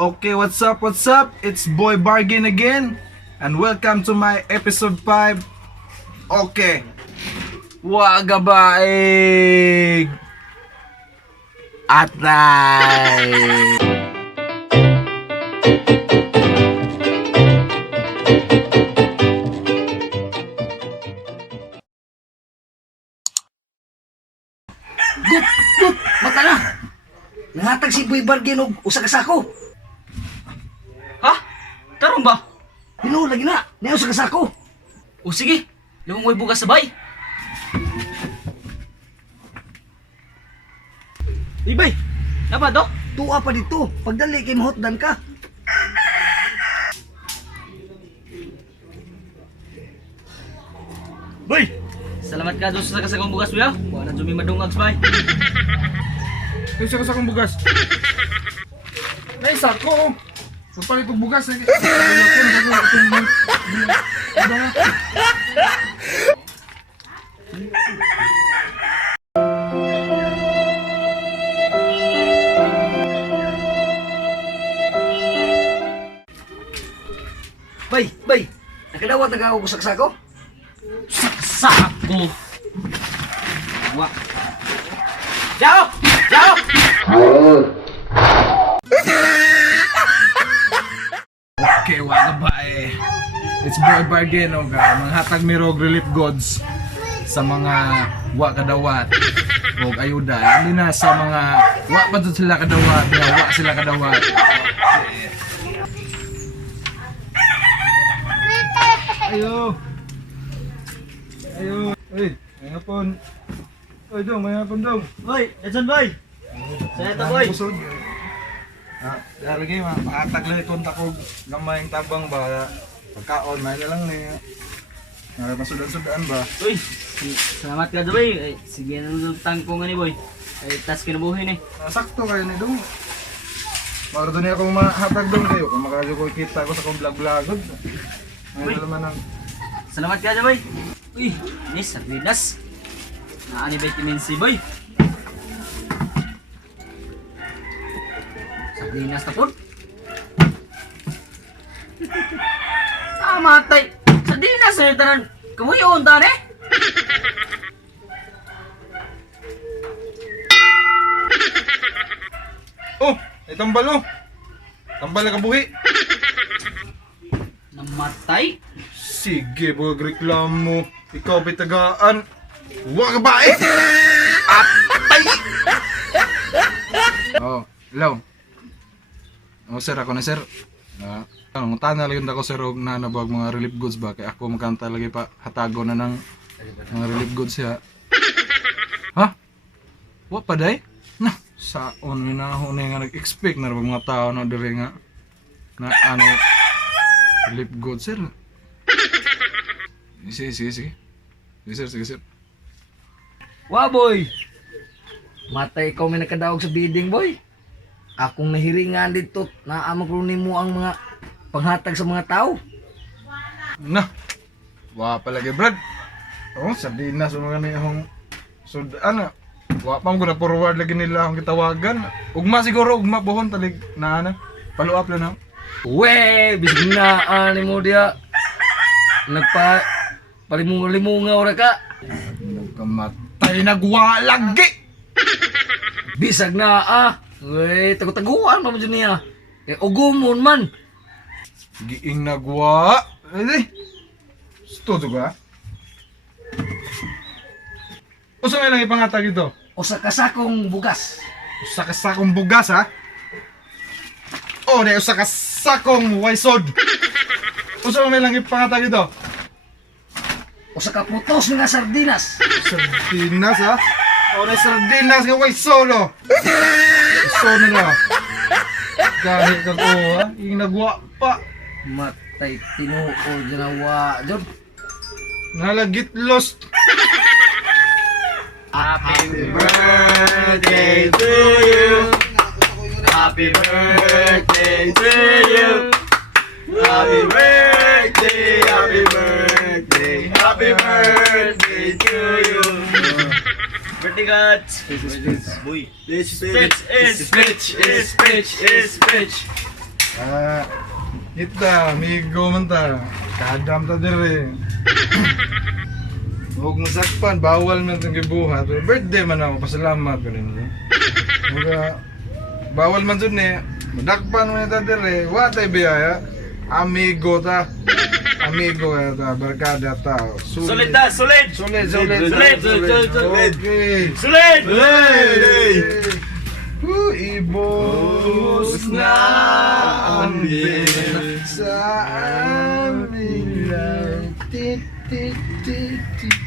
Okay, what's up, what's up? It's Boy Bargain again. And welcome to my episode 5. Okay. Wagabaig! Atay! Gut, mata na. Nangatag si Boy Bargain og usa ka sako. Ha? Karon ba? Pino lagi na. Nay usa ka sako. O sige, lumoy bukas sabay. Ibay, napa to? Tuwa pa dito. Pagdali kay mahotdan ka. Boy! Salamat ka doon sa kasagong bugas mo ya. Wala dumi madungag sabay. Ito siya kasakong bugas. Naisa ko. Papalit itong bugas. Bay. Nakadawat na ako usa ka sako. Sako! Wa. Jao! Jao! Okay, wagabaig. It's Boy Bargain, o ga. Manghatag mi rog relief goods sa mga wa kadawat o ayuda. Hindi na sa mga wa pa doon sila kadawat, wa sila kadawat. Ayo. Ay, may hapon. Ay, dong, may hapon dong. Boy, Edson boy! Saya to boy! Busog. Lagi, makatag lang itong takog gamay yung tabang ba. Pagkaon, may lang niya. Masudan-sudan ba? Uy, salamat ka boy. Ay, sige na nung tangko nga ni boy. Ay, tas kinabuhin eh. Sakto kayo ni dong. Maro doon niya akong mahatag dong kayo. Kung makadyo ko kita ko sa kong vlog-vlogod. Ngayon naman ang... Salamat ka boy. Uy, ini sardinas. Naani vitamin C boy. Sardinas na po. Matay. Sardinas na yung tanan. Kamuyon ta eh. Oh! Ay tambal oh! Tambal na kabuhi! Namatay? Sige, buwag reklamo. Ikaw bitagaan. Huwag ka ba eh? Atay! Oh, hello. Oh, sir, ako na sir. Tangan na lagi ako sir og nanabag mga relief goods ba kay ako magkanta lagi pa hatago na ng mga relief goods siya. Ha? Wa pa day? Na, saon mi na ako nga nag-expect na rin mga tao na diri nga na ano relief goods sir. Sige. Sige sir. Wa boy. Matay ikaw may nakadaog sa bidding boy. Akong nahiringan dito na amagrunin mo ang mga panghatag sa mga tao. Na. Wa palagi brad. Oh, sardinas mga ni akong sudan. Wa pang guna forward lagi nila akong gitawagan. Ugma siguro buhon talig na ana. Follow up lang na. We, bisig na ani mo dia. Palimunga ora ka. Nagkamatay nagwa lagi. Bisag na We, taguan pa mo dyan niya. Ugumon man. Giing nagwa. Ay. Studo ka? Usa may lang ipangatag ito. Usa ka sakong bugas. Usa ka sakong bugas ha. Oh, na usa ka sakong waysod. Usa may lang ipangatag ito. Usa ka putos nga sardinas. Sardinas ha. Oh, na sardinas nga waysolo. Solo na. Kahit kag ha. Yung nagwa pa. Matay tinuod janawa jud. Nalagit lost. Happy birthday to you. Happy birthday to you. Happy birthday, happy birthday, happy birthday to you. Birthday gods. Boy. Speech. Kita, amigo man ta. Kadam ta dire. Huwag masakpan, bawal man itong gibuhat. Birthday man ako, pasalamat ko ninyo. Bawal man dun eh. Madakpan mo ta dire. Watay biyaya. Amigo ta. Amigo ta, barkada ta. Solid na, solid! Solid. Okay. Solid! Ibos na ang bill sa aming life. Tit, tit, tit, tit.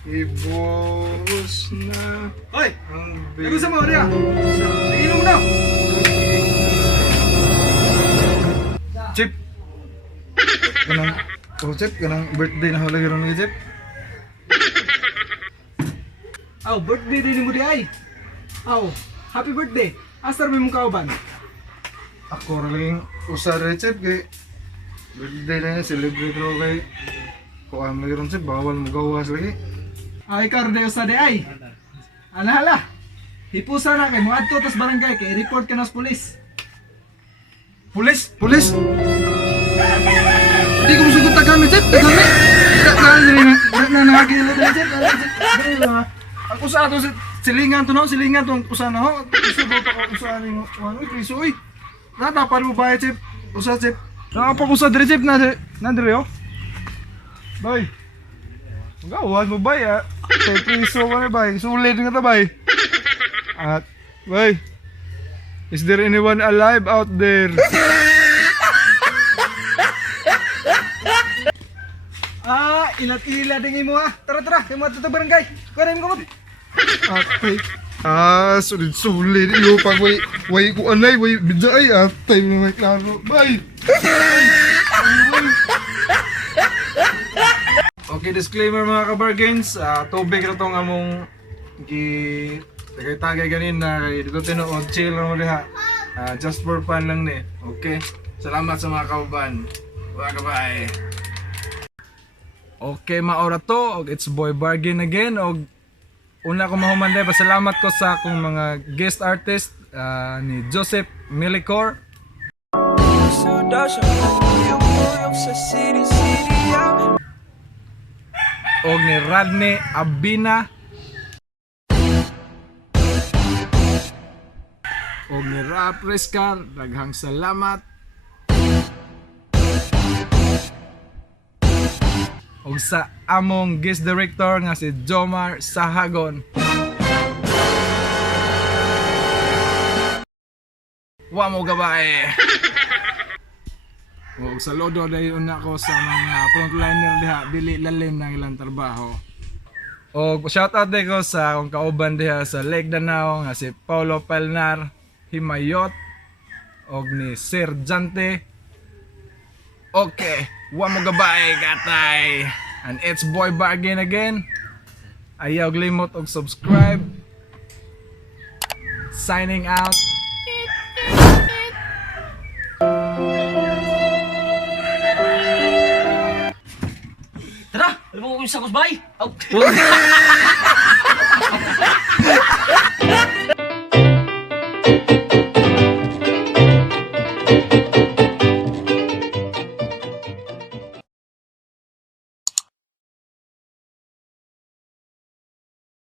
Ibos na Hoy! ang Nagusa mo, Ria! Naginom na! Chip! Chip, kanang birthday na halagi ron ni Chip. Aw, birthday din mo di ay! Aw, happy birthday! Asar mo mong kauban? Ako rin usar rin Chip kay birthday na yan, celebrate ro kay kuhaan lagi ron Chip, bawal mo gawas lagi. Ay, karde sa di ay! Hala! Hipusa na kay mga adto tas barangay kay report ka na sa pulis. Pulis! Pulis! Hindi ko musugot tagami Chip, tagami! Nanahagi nila tayo Chip, ang usa to silingan to no, silingan to ang usa na ho. Isugot ako usa ni ano, kriso oy. Natapan mo ba Chip? Usa Chip. Nakapag-usa dire Chip na dire oh. Bay. Gawad mo bay ah. Kay priso ka na bay. Sulit nga ta bay. At bay. Is there anyone alive out there? Ilat-ila din mo ah. Tara, kay mga tuto barangay. Kuha mo kamot. Atay. Sulit iyo pag way ko anay, way bidya ay atay mo may klaro. Bay. Okay, disclaimer mga kabargains, tubig na itong among tagay-tagay ganin na kay dito tinuod, chill lang mo diha. Just for fun lang ni. Okay, salamat sa mga kauban. Bye. Okay, maora to, it's boy Bargain again, og una ko mahumanday, pasalamat ko sa akong mga guest artist ni Joseph Milicor, og ni Radney Abina, og ni Rap Rescar. Daghang salamat. Og sa among guest director nga si Jomar Sahagon. Wa mo gabay. Og saludo dayon ako sa mga frontliner diha, dili lalim ng ilang trabaho. Og shout out din ko sa akong kauban diha sa Lake Danao nga si Paulo Pelnar Himayot og ni Sir Jante. Okay, wa mo gabay gatay. And it's boy Bargain again. Ayaw limot og subscribe. Signing out. Tara! Alam mo kung sa kusbay? Out!